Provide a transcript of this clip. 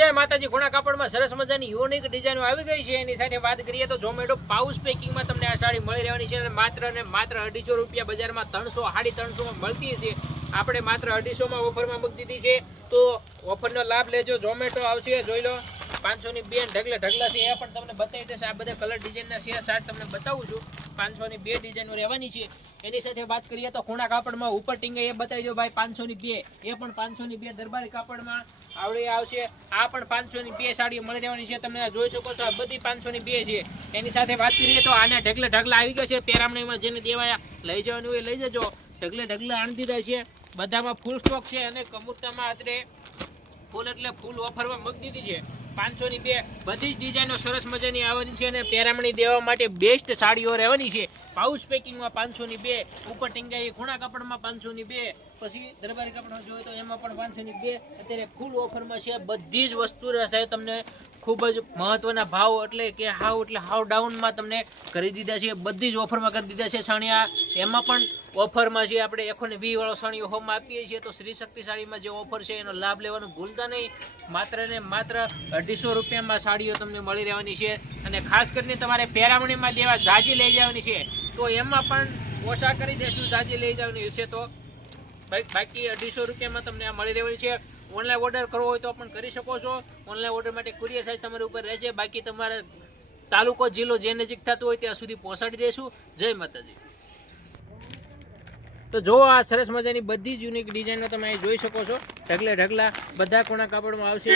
जय माताजी घोड़ा कापड़ में सरस मजानी यूनिक डिजाइन આવી ગઈ છે। એની સાથે વાત કરીએ તો ઝોમેટો પાઉચ પેકિંગ માં તમને આ સાડી મળી રહેવાની છે અને માત્ર ને માત્ર 250 રૂપિયા બજારમાં 300 350 માં મળતી છે। આપણે માત્ર 250 માં ઓફર માં મૂકી દીધી છે, તો ઓફર નો લાભ લેજો। ઝોમેટો આવશે, જોઈ લો 500 ની બે ઢગલા ઢગલા છે, એ પણ તમને બતાવી દેશે। આ બધા કલર ડિઝાઇન ના છે, શાર્ટ તમને બતાવું છું। 500 ની બે ડિઝાઇનો રહેવાની છે। એની સાથે વાત કરીએ તો ખૂણા કાપડમાં ઉપર ટીંગે એ બતાવી દો ભાઈ 500 ની બે, એ પણ 500 ની બે દરબારી કાપડમાં આવડે આવશે। આ પણ 500 ની બે સાડીઓ મળી રહેવાની છે, તમે જોઈ શકો છો। આ બધી 500 ની બે છે। એની સાથે વાત કરીએ તો આને ઢગલે ઢગલા આવી ગયા છે। પેરામણીમાં જેને દેવાયા લઈ જવાનું હોય લઈ જજો। ઢગલે ઢગલા આણી દીધા છે, બધામાં ફૂલ સ્ટોક છે અને કમુરતામાં અત્યારે ફૂલ એટલે ફૂલ ઓફરમાં મૂકી દીધી છે। 500 ની બે બધી જ ડિઝાઇનો સરસ મજાની આવવાની છે અને પેરામણી દેવા માટે બેસ્ટ સાડીઓ રહેવાની છે। પાઉચ પેકિંગમાં 500 ની બે, ઉપર ટીંગાઈ ખૂણા કાપડમાં 500 ની બે, પછી દરબારી કાપડમાં જોઈએ તો એમાં પણ 500 ની બે અત્યારે ફૂલ ઓફરમાં છે। બધી જ વસ્તુ રહેશે તમને ખૂબ જ મહત્વના ભાવ, એટલે કે હાવ ડાઉનમાં તમને કરી દીધા છે। બધી જ ઓફરમાં કરી દીધા છે સાણિયા। એમાં પણ ઓફરમાં છે આપણે 120 વાળો સાણીઓ હોમમાં આપીએ છીએ, તો શ્રી શક્તિ સાડીમાં જે ઓફર છે એનો લાભ લેવાનું ભૂલતા નહીં। માત્ર ને માત્ર 250 રૂપિયામાં સાડીઓ તમને મળી રહેવાની છે અને ખાસ કરીને તમારે પેરામણીમાં દેવા જાજી લઈ જવાની છે તો એમાં પણ ઓછા કરી દેશું। જાજી લઈ જવાની હશે તો બાકી 250 રૂપિયામાં તમને આ મળી રહેવાની છે। ઓનલાઈન ઓર્ડર કરવો હોય તો પણ કરી શકો છો। ઓનલાઈન ઓર્ડર માટે કુરિયર ચાર્જ તમારી ઉપર રહેશે, બાકી તમારે તાલુકો જિલ્લો જે નજીક થતું હોય ત્યાં સુધી પહોંચાડી દઈશું। જય માતાજી। તો જો આ સરસ મજાની બધી જ યુનિક ડિઝાઇનો તમે જોઈ શકો છો। ઢગલે ઢગલા બધા કોણા કાપડમાં આવશે।